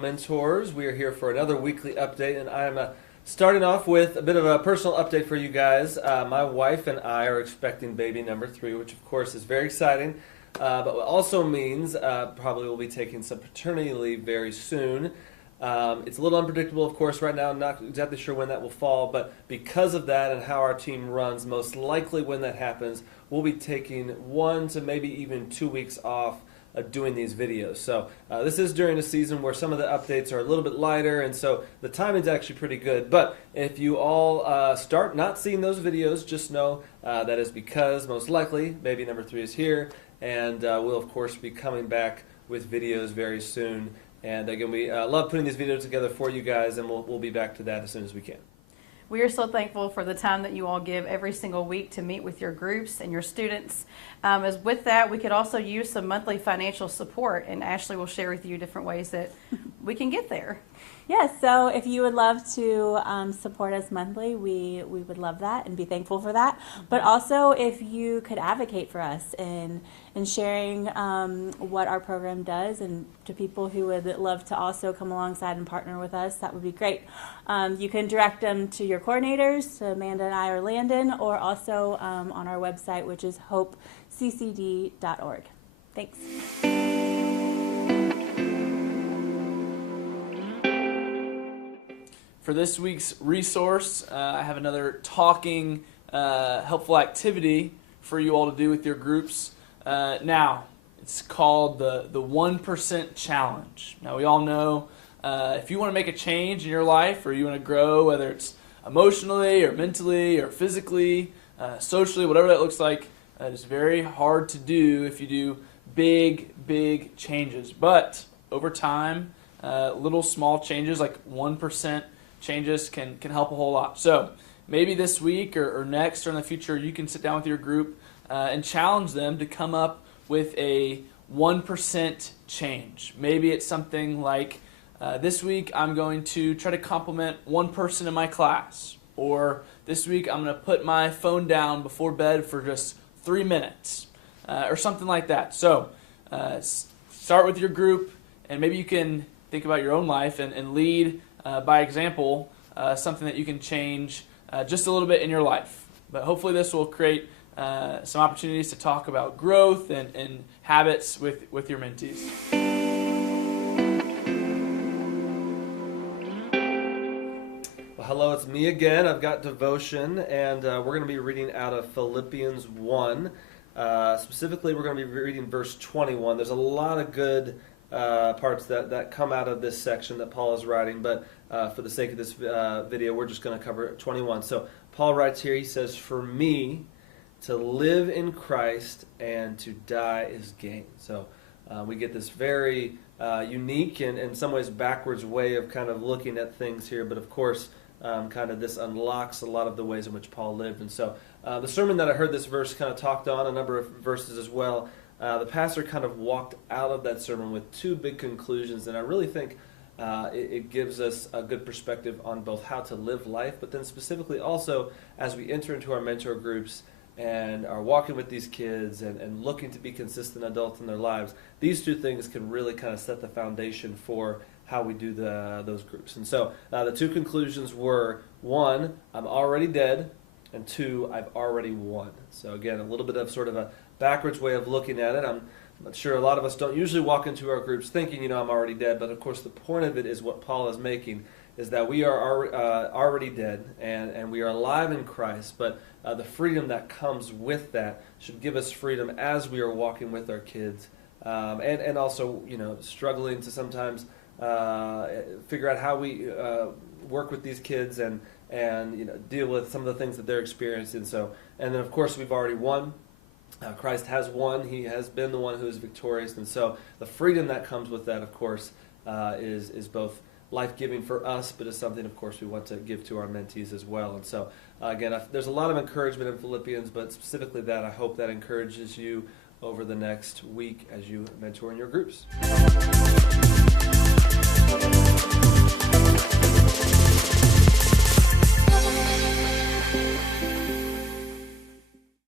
mentors. We are here for another weekly update, and I am starting off with a bit of a personal update for you guys. My wife and I are expecting baby number 3, which of course is very exciting, but also means probably we'll be taking some paternity leave very soon. It's a little unpredictable, of course, right now. I'm not exactly sure when that will fall, but because of that and how our team runs, most likely when that happens, we'll be taking 1 to maybe even 2 weeks off doing these videos. So this is during a season where some of the updates are a little bit lighter, and so the timing's actually pretty good. But if you all start not seeing those videos, just know that is because most likely baby number 3 is here, and we'll of course be coming back with videos very soon. And again, we love putting these videos together for you guys, and we'll be back to that as soon as we can. We are so thankful for the time that you all give every single week to meet with your groups and your students. As with that, we could also use some monthly financial support, and Ashley will share with you different ways that we can get there. Yes, so if you would love to support us monthly, we would love that and be thankful for that. But also, if you could advocate for us in sharing what our program does, and to people who would love to also come alongside and partner with us, that would be great. You can direct them to your coordinators, to Amanda and I or Landon, or also on our website, which is hopeccd.org. Thanks. For this week's resource, I have another talking, helpful activity for you all to do with your groups. Now, it's called the 1% Challenge. Now, we all know if you want to make a change in your life, or you want to grow, whether it's emotionally or mentally or physically, socially, whatever that looks like, it's very hard to do if you do big changes. But over time, little small changes like 1% changes can help a whole lot. So maybe this week or next or in the future, you can sit down with your group and challenge them to come up with a 1% change. Maybe it's something like, this week I'm going to try to compliment one person in my class. Or this week I'm going to put my phone down before bed for just 3 minutes. Or something like that. So start with your group, and maybe you can think about your own life and lead by example, something that you can change just a little bit in your life. But hopefully this will create some opportunities to talk about growth and habits with your mentees. Well, hello, it's me again. I've got devotion, and we're going to be reading out of Philippians 1. Specifically, we're going to be reading verse 21. There's a lot of good parts that come out of this section that Paul is writing, but for the sake of this video, we're just going to cover 21. So Paul writes here, he says, "For me, to live in Christ and to die is gain." So we get this very unique and in some ways backwards way of kind of looking at things here, but of course kind of this unlocks a lot of the ways in which Paul lived. And so the sermon that I heard this verse kind of talked on, a number of verses as well, the pastor kind of walked out of that sermon with 2 big conclusions, and I really think it gives us a good perspective on both how to live life, but then specifically also as we enter into our mentor groups and are walking with these kids and looking to be consistent adults in their lives. These 2 things can really kind of set the foundation for how we do those groups. And so the 2 conclusions were, 1, I'm already dead, and 2, I've already won. So again, a little bit of sort of a backwards way of looking at it. I'm sure a lot of us don't usually walk into our groups thinking, I'm already dead, but of course the point of it is what Paul is making, is that we are already dead and we are alive in Christ, but the freedom that comes with that should give us freedom as we are walking with our kids, and also, struggling to sometimes figure out how we work with these kids and deal with some of the things that they're experiencing. So, and then of course we've already won. Christ has won. He has been the one who is victorious, and so the freedom that comes with that, of course, is both life-giving for us, but is something, of course, we want to give to our mentees as well. And so, again, there's a lot of encouragement in Philippians, but specifically that, I hope that encourages you over the next week as you mentor in your groups.